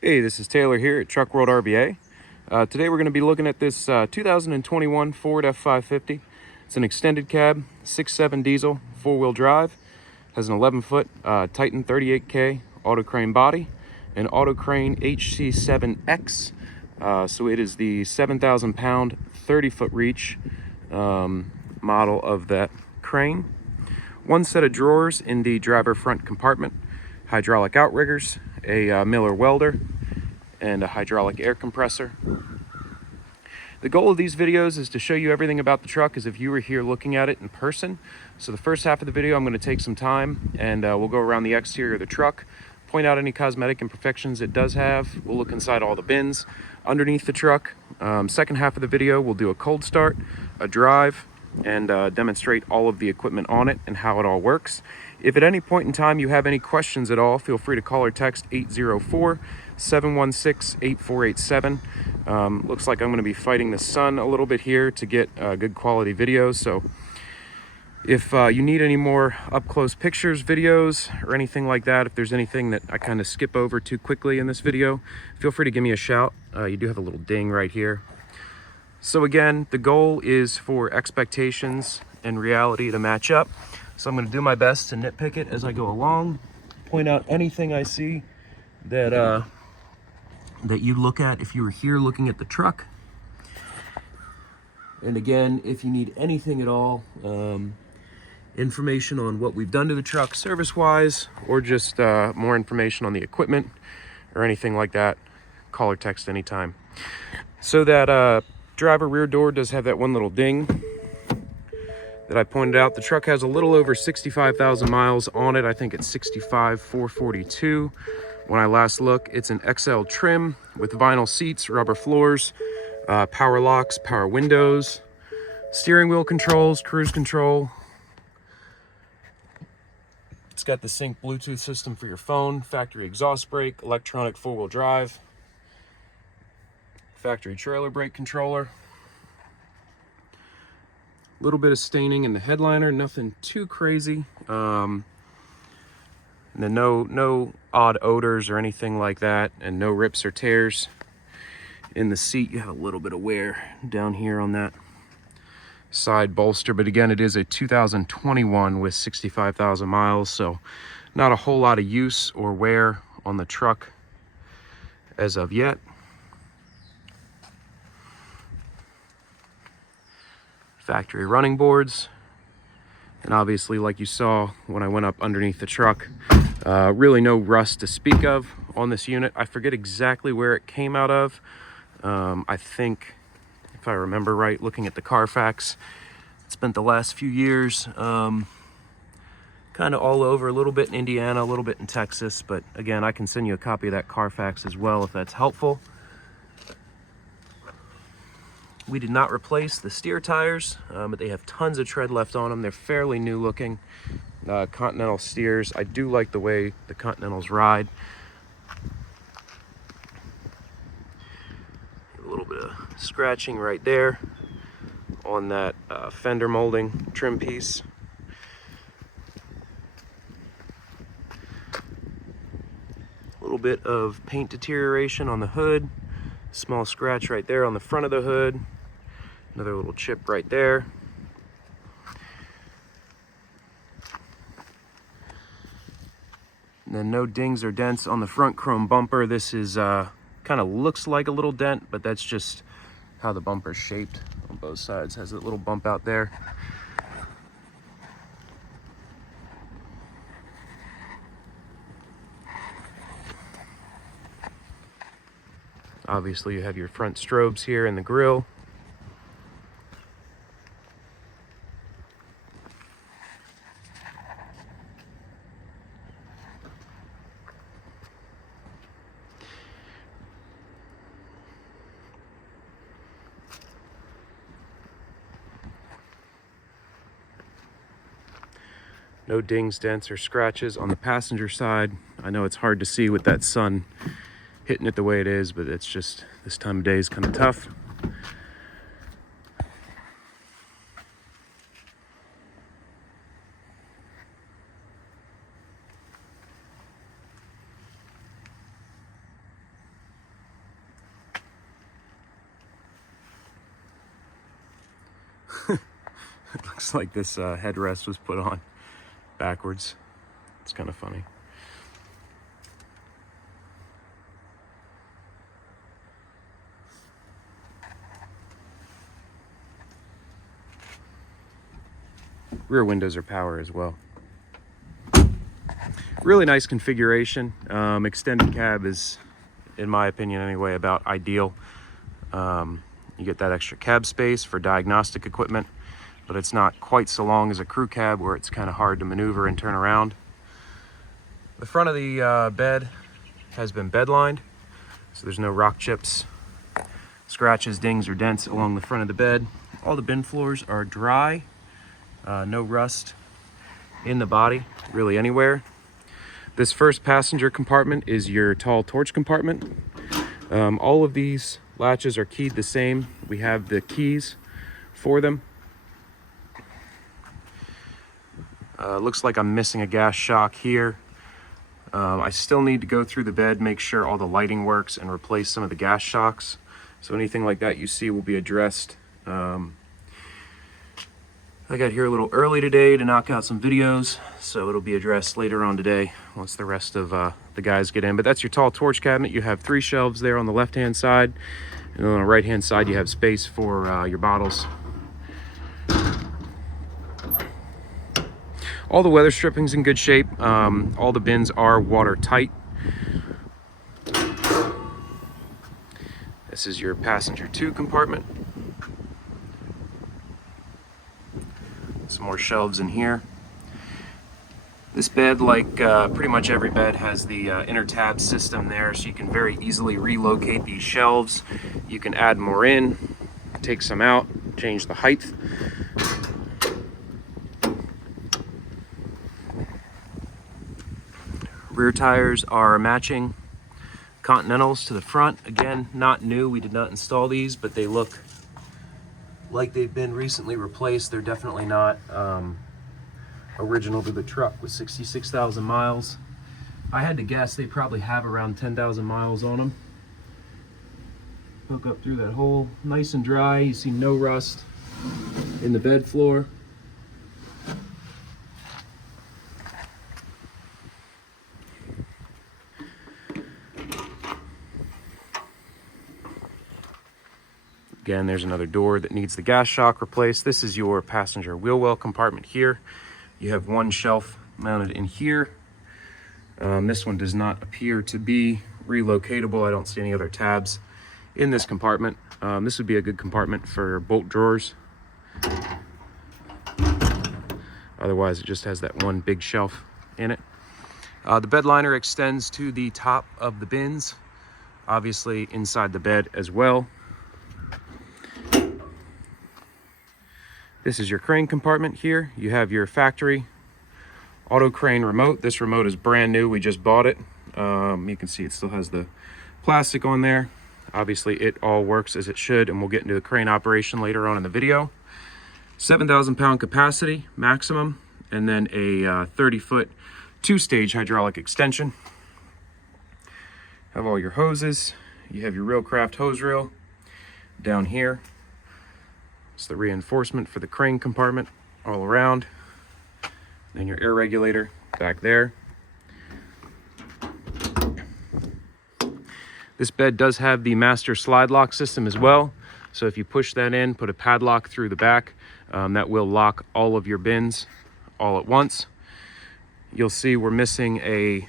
Hey, this is Taylor here at Truck World RBA. Today we're going to be looking at this 2021 Ford F550. It's an extended cab, 6.7 diesel, four-wheel drive. Has an 11-foot Titan 38K Autocrane body, an Autocrane HC7X. So it is the 7,000-pound, 30-foot reach model of that crane. One set of drawers in the driver front compartment, hydraulic outriggers, a Miller Welder, and a hydraulic air compressor. The goal of these videos is to show you everything about the truck as if you were here looking at it in person. So the first half of the video, I'm going to take some time and we'll go around the exterior of the truck, point out any cosmetic imperfections it does have. We'll look inside all the bins underneath the truck. Second half of the video, we'll do a cold start, a drive, and demonstrate all of the equipment on it and how it all works. If at any point in time you have any questions at all, feel free to call or text 804-716-8487. Looks like I'm going to be fighting the sun a little bit here to get good quality videos. So if you need any more up-close pictures, videos, or anything like that, if there's anything that I kind of skip over too quickly in this video, feel free to give me a shout. You do have a little ding right here. So again, the goal is for expectations and reality to match up. So I'm going to do my best to nitpick it as I go along, point out anything I see that that you look at if you were here looking at the truck. And again, if you need anything at all, information on what we've done to the truck service-wise, or just more information on the equipment or anything like that, call or text anytime. So that driver rear door does have that one little ding that I pointed out. The truck has a little over 65,000 miles on it. I think it's 65,442 when I last look. It's an XL trim with vinyl seats, rubber floors, power locks, power windows, steering wheel controls, cruise control. It's got the sync Bluetooth system for your phone, factory exhaust brake, electronic four-wheel drive, factory trailer brake controller. A little bit of staining in the headliner, nothing too crazy. And then no odd odors or anything like that, and no rips or tears. In the seat, you have a little bit of wear down here on that side bolster, but again, it is a 2021 with 65,000 miles, so not a whole lot of use or wear on the truck as of yet. Factory running boards, and obviously, like you saw when I went up underneath the truck, really no rust to speak of on this unit. I forget exactly where it came out of. I think, if I remember right, looking at the CARFAX, it spent the last few years kind of all over, a little bit in Indiana, a little bit in Texas, but again, I can send you a copy of that CARFAX as well if that's helpful. We did not replace the steer tires, but they have tons of tread left on them. They're fairly new looking Continental steers. I do like the way the Continentals ride. A little bit of scratching right there on that fender molding trim piece. A little bit of paint deterioration on the hood. Small scratch right there on the front of the hood. Another little chip right there. And then no dings or dents on the front chrome bumper. This is kind of looks like a little dent, but that's just how the bumper's shaped on both sides. Has a little bump out there. Obviously, you have your front strobes here in the grille. No dings, dents, or scratches on the passenger side. I know it's hard to see with that sun hitting it the way it is, but it's just, this time of day is kind of tough. It looks like this headrest was put on backwards. It's kind of funny. Rear windows are power as well. Really nice configuration. Extended cab is, in my opinion anyway, about ideal. You get that extra cab space for diagnostic equipment, but it's not quite so long as a crew cab where it's kind of hard to maneuver and turn around. The front of the bed has been bed lined, so there's no rock chips, scratches, dings, or dents along the front of the bed. All the bin floors are dry, no rust in the body, really anywhere. This first passenger compartment is your tall torch compartment. All of these latches are keyed the same. We have the keys for them. Looks like I'm missing a gas shock here. I still need to go through the bed, make sure all the lighting works, and replace some of the gas shocks. So anything like that you see will be addressed. I got here a little early today to knock out some videos, so it'll be addressed later on today once the rest of the guys get in. But that's your tall torch cabinet. You have 3 shelves there on the left-hand side, and then on the right-hand side you have space for your bottles. All the weather stripping's in good shape. All the bins are watertight. This is your passenger 2 compartment. Some more shelves in here. This bed, like pretty much every bed, has the inner tab system there, so you can very easily relocate these shelves. You can add more in, take some out, change the height. Rear tires are matching Continentals to the front. Again, not new, we did not install these, but they look like they've been recently replaced. They're definitely not original to the truck with 66,000 miles. I had to guess they probably have around 10,000 miles on them. Hook up through that hole, nice and dry. You see no rust in the bed floor. Again, there's another door that needs the gas shock replaced. This is your passenger wheel well compartment here. You have 1 shelf mounted in here. This one does not appear to be relocatable. I don't see any other tabs in this compartment. This would be a good compartment for bolt drawers. Otherwise, it just has that 1 big shelf in it. The bed liner extends to the top of the bins, obviously inside the bed as well. This is your crane compartment here. You have your factory Autocrane remote. This remote is brand new. We just bought it. You can see it still has the plastic on there. Obviously, it all works as it should, and we'll get into the crane operation later on in the video. 7,000 pound capacity maximum, and then a 30-foot 2-stage hydraulic extension. Have all your hoses. You have your Railcraft hose reel down here. It's the reinforcement for the crane compartment all around. Then your air regulator back there. This bed does have the master slide lock system as well. So if you push that in, put a padlock through the back, that will lock all of your bins all at once. You'll see we're missing a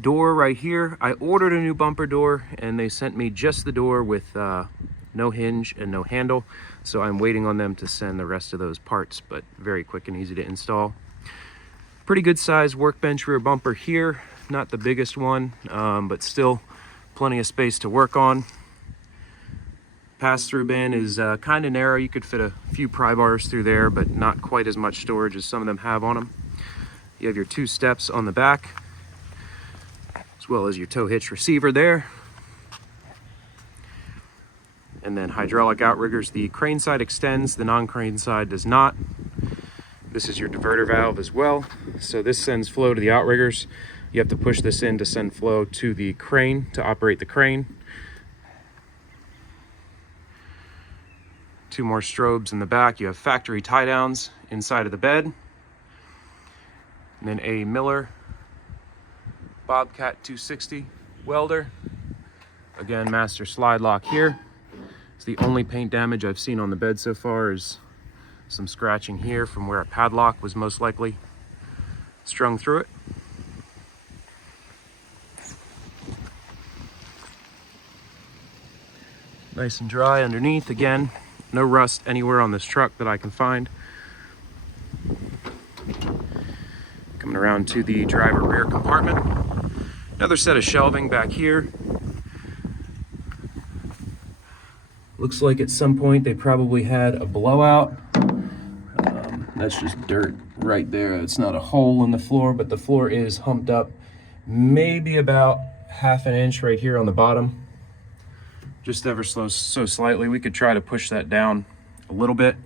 door right here. I ordered a new bumper door and they sent me just the door with no hinge and no handle, so I'm waiting on them to send the rest of those parts, but very quick and easy to install. Pretty good size workbench rear bumper here, not the biggest one, but still plenty of space to work on. Pass-through bin is kind of narrow. You could fit a few pry bars through there, but not quite as much storage as some of them have on them. You have your 2 steps on the back, as well as your tow hitch receiver there. And then hydraulic outriggers. The crane side extends, the non-crane side does not. This is your diverter valve as well. So this sends flow to the outriggers. You have to push this in to send flow to the crane to operate the crane. 2 more strobes in the back. You have factory tie downs inside of the bed. And then a Miller Bobcat 260 welder. Again, master slide lock here. It's the only paint damage I've seen on the bed so far is some scratching here from where a padlock was most likely strung through it. Nice and dry underneath. Again, no rust anywhere on this truck that I can find. Coming around to the driver rear compartment. Another set of shelving back here. Looks like at some point they probably had a blowout. That's just dirt right there. It's not a hole in the floor, but the floor is humped up maybe about ½ an inch right here on the bottom. Just ever so slightly. We could try to push that down a little bit.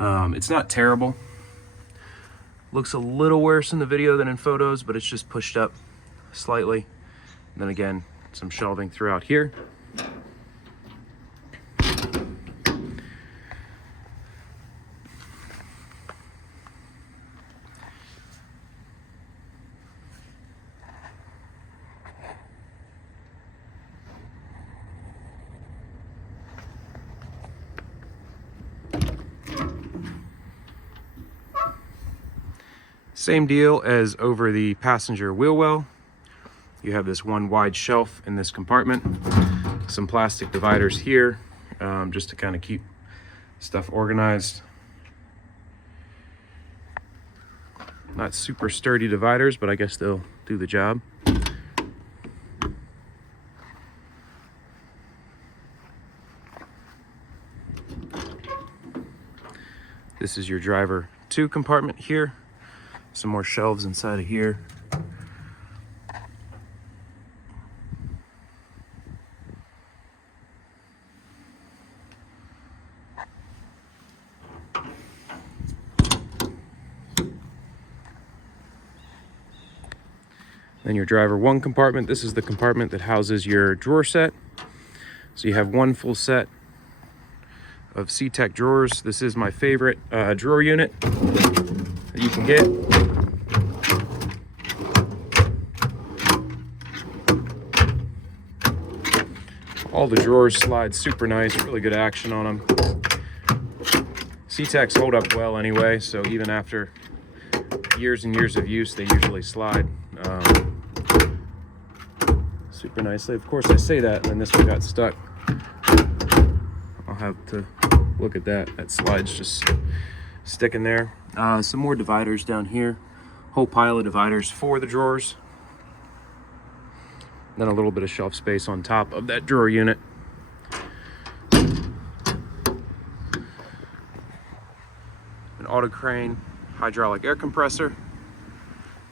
It's not terrible. Looks a little worse in the video than in photos, but it's just pushed up slightly. And then again, some shelving throughout here. Same deal as over the passenger wheel well. You have this one wide shelf in this compartment. Some plastic dividers here, just to kind of keep stuff organized. Not super sturdy dividers, but I guess they'll do the job. This is your driver 2 compartment here. Some more shelves inside of here. Then your driver 1 compartment. This is the compartment that houses your drawer set. So you have 1 full set of C-Tech drawers. This is my favorite drawer unit that you can get. All the drawers slide super nice, really good action on them. C-Techs hold up well anyway, so even after years and years of use, they usually slide super nicely. Of course, I say that, and then this one got stuck. I'll have to look at that. That slide's just sticking there. Some more dividers down here. Whole pile of dividers for the drawers. Then a little bit of shelf space on top of that drawer unit. An Autocrane hydraulic air compressor.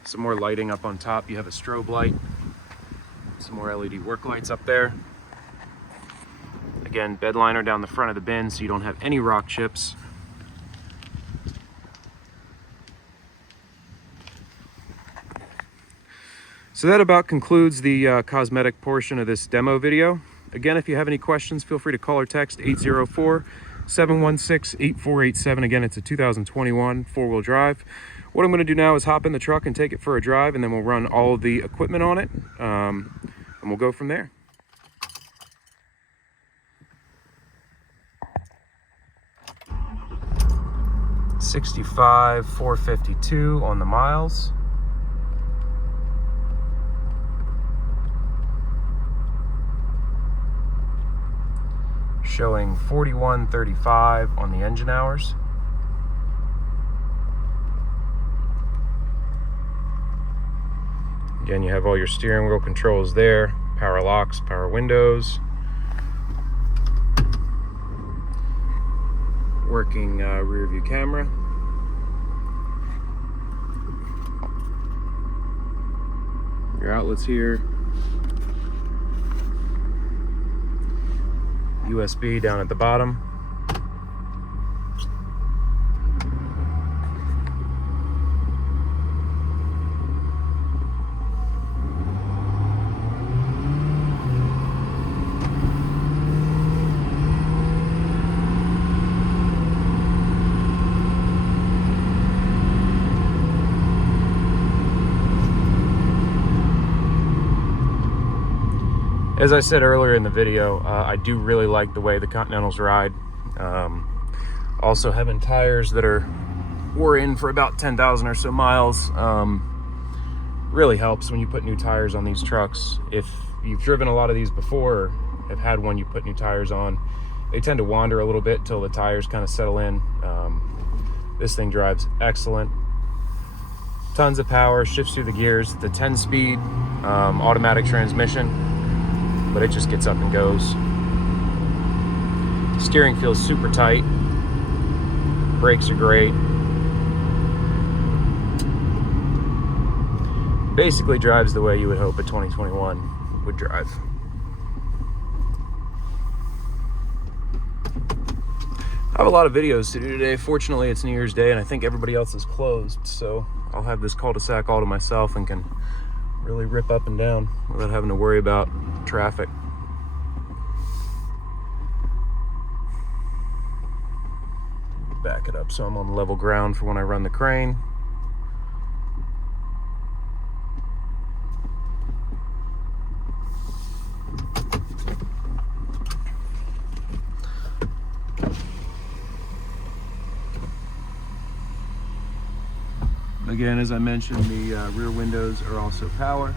Some more lighting up on top. You have a strobe light. Some more LED work lights up there. Again, bed liner down the front of the bin so you don't have any rock chips. So that about concludes the cosmetic portion of this demo video. Again, if you have any questions, feel free to call or text 804-716-8487. Again, it's a 2021 4-wheel drive. What I'm going to do now is hop in the truck and take it for a drive, and then we'll run all of the equipment on it, and we'll go from there. $65,452 on the miles. Showing 4135 on the engine hours. Again, you have all your steering wheel controls there, power locks, power windows, working rear view camera. Your outlets here. USB down at the bottom. As I said earlier in the video, I do really like the way the Continentals ride. Also having tires that were in for about 10,000 or so miles really helps when you put new tires on these trucks. If you've driven a lot of these before or have had one you put new tires on, they tend to wander a little bit till the tires kind of settle in. This thing drives excellent. Tons of power, shifts through the gears. The 10-speed automatic transmission, but it just gets up and goes. Steering feels super tight. Brakes are great. Basically drives the way you would hope a 2021 would drive. I have a lot of videos to do today. Fortunately, it's New Year's Day and I think everybody else is closed, so I'll have this cul-de-sac all to myself and can really rip up and down without having to worry about traffic. Back it up so I'm on level ground for when I run the crane. Again, as I mentioned, the rear windows are also power.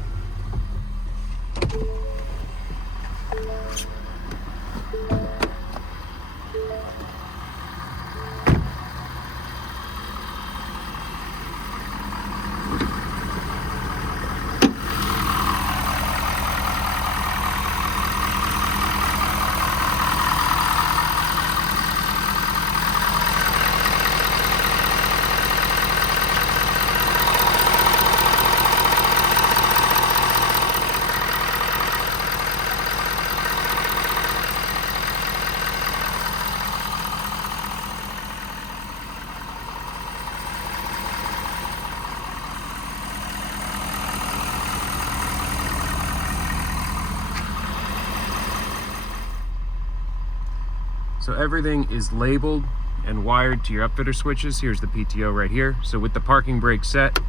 So everything is labeled and wired to your upfitter switches. Here's the PTO right here. So with the parking brake set,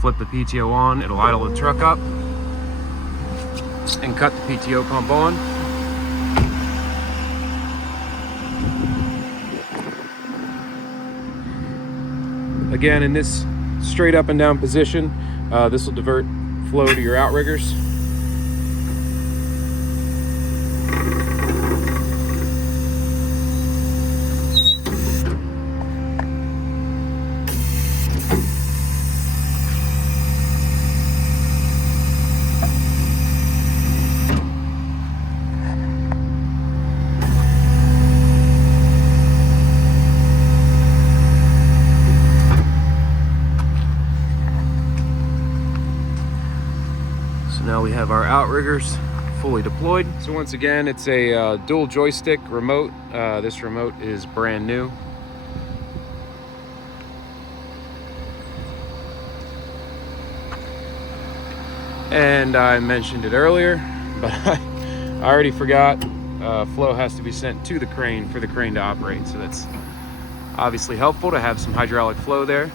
flip the PTO on, it'll idle the truck up and cut the PTO pump on. Again, in this straight up and down position, this will divert flow to your outriggers. Now we have our outriggers fully deployed. So once again, it's a dual joystick remote. This remote is brand new. And I mentioned it earlier, but I already forgot. Flow has to be sent to the crane for the crane to operate. So that's obviously helpful to have some hydraulic flow there.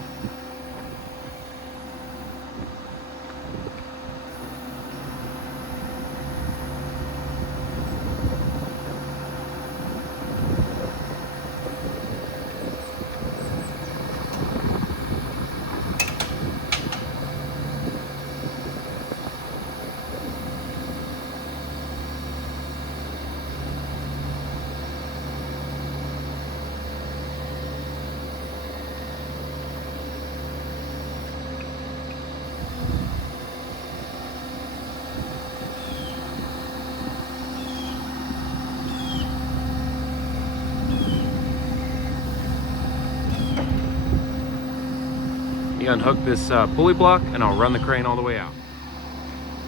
You unhook this pulley block and I'll run the crane all the way out.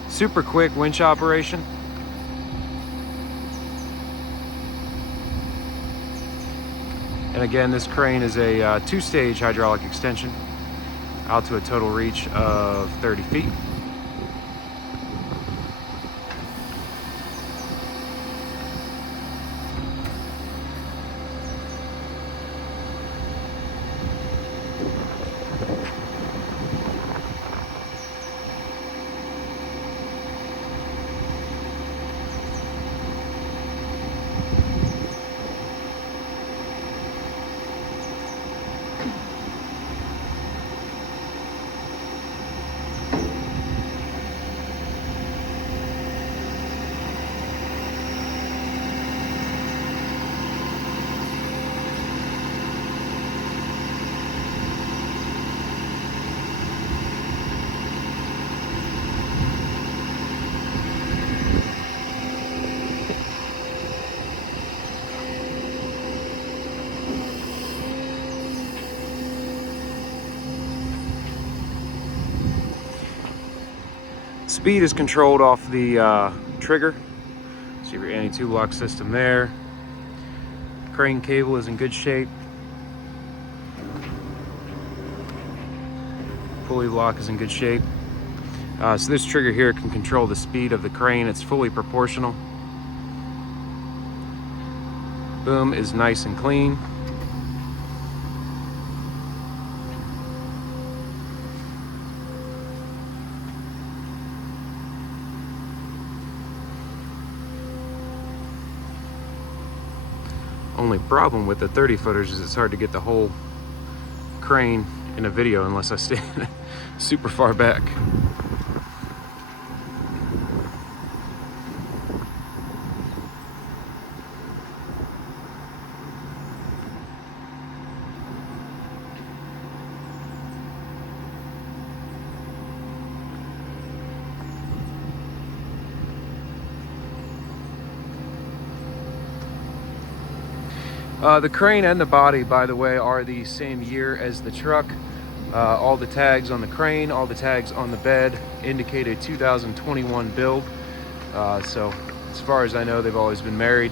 Super quick winch operation. And again, this crane is a two-stage hydraulic extension out to a total reach of 30 feet. Speed is controlled off the trigger. So your anti-tube lock system there. Crane cable is in good shape. Pulley lock is in good shape. So this trigger here can control the speed of the crane. It's fully proportional. Boom is nice and clean. Only problem with the 30 footers is it's hard to get the whole crane in a video unless I stand super far back. The crane and the body, by the way, are the same year as the truck. All the tags on the crane, all the tags on the bed indicate a 2021 build. So as far as I know, they've always been married.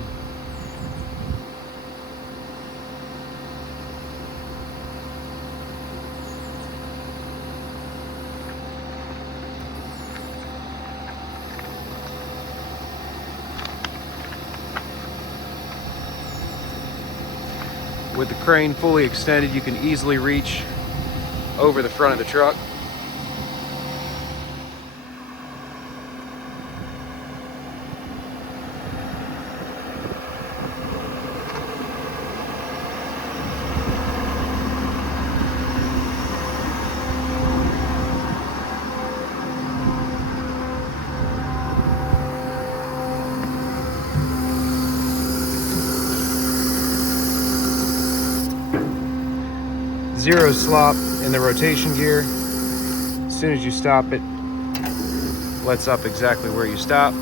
With the crane fully extended, you can easily reach over the front of the truck. Zero slop in the rotation gear. As soon as you stop it, lets up exactly where you stop.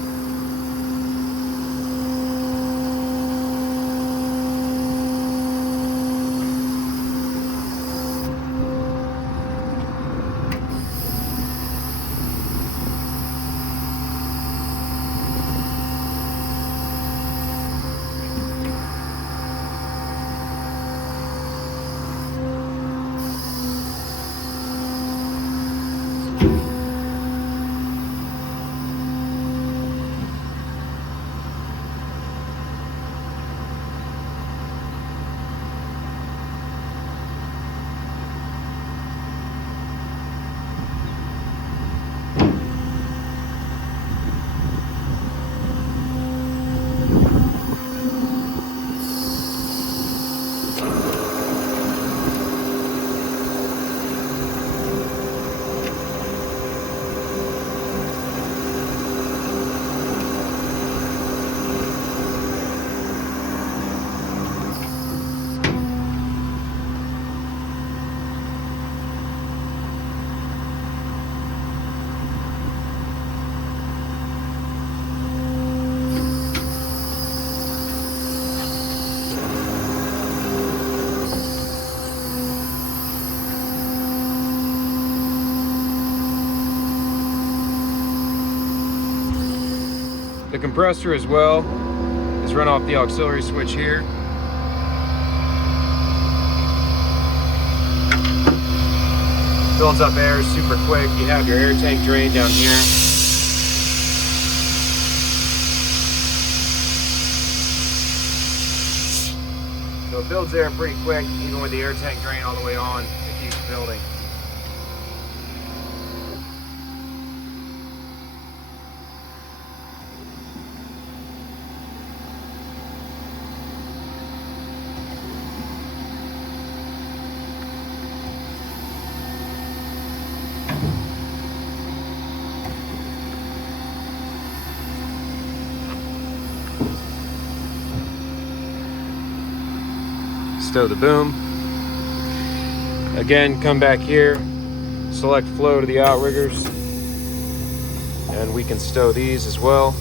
The compressor as well is run off the auxiliary switch here. Builds up air super quick. You have your air tank drain down here. So it builds air pretty quick, even with the air tank drain all the way on. It keeps building. Stow the boom. Again, come back here, select flow to the outriggers, and we can stow these as well.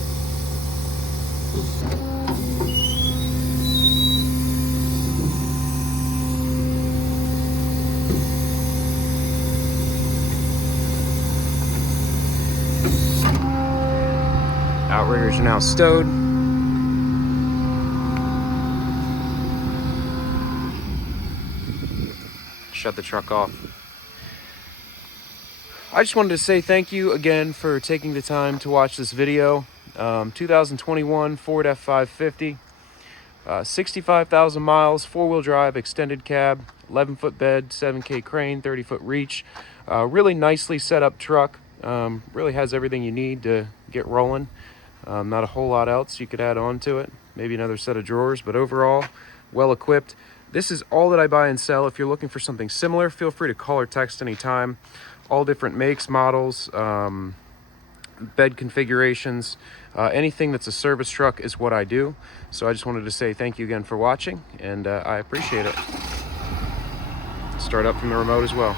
outriggers are now stowed. Shut the truck off. I just wanted to say thank you again for taking the time to watch this video. 2021 Ford F550, 65,000 miles, four-wheel drive, extended cab, 11-foot bed, 7K crane, 30-foot reach. Really nicely set up truck. Really has everything you need to get rolling. Not a whole lot else you could add on to it. Maybe another set of drawers, but overall, well equipped. This is all that I buy and sell. If you're looking for something similar, feel free to call or text anytime. All different makes, models, bed configurations, anything that's a service truck is what I do. So I just wanted to say thank you again for watching, and I appreciate it. Start up from the remote as well.